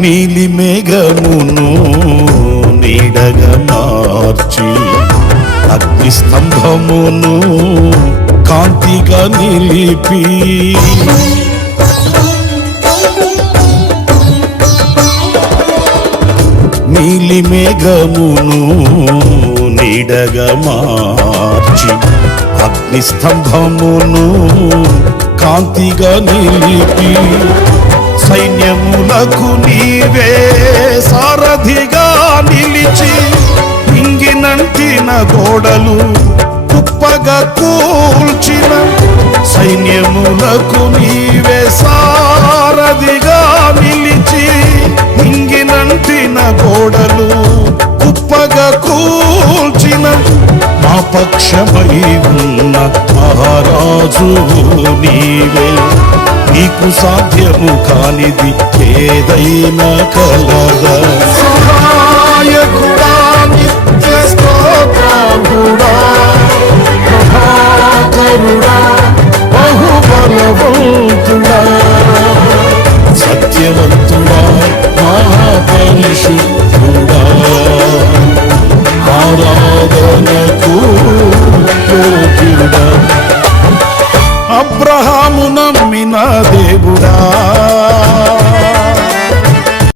నీలి మేఘమును నీడగా మార్చి అగ్ని స్తంభమును కాంతిగా నిలిపి నీలి మేఘమును నీడగా మార్చి అగ్ని స్తంభమును కాంతిగా నిలిపి సైన్యములకు నీవే సారథిగా నిలిచి ఇంగినంటిన గోడలు కుప్పగా కూల్చిన సైన్యములకు నీవే సారథిగా నిలిచి ఇంగినంటిన గోడలు కుప్పగా కూల్చిన మా పక్షమై ఉన్న మహారాజు నీవే నీకు సాధ్యము కానిది ఏదైనా కలదా సహాయకుడా నిత్య స్తోత్రముడా ప్రభాకరుడా బహుబలవంతుడా సత్యవంతుడా మహాపరిశుద్ధుడా ఆరాధనకు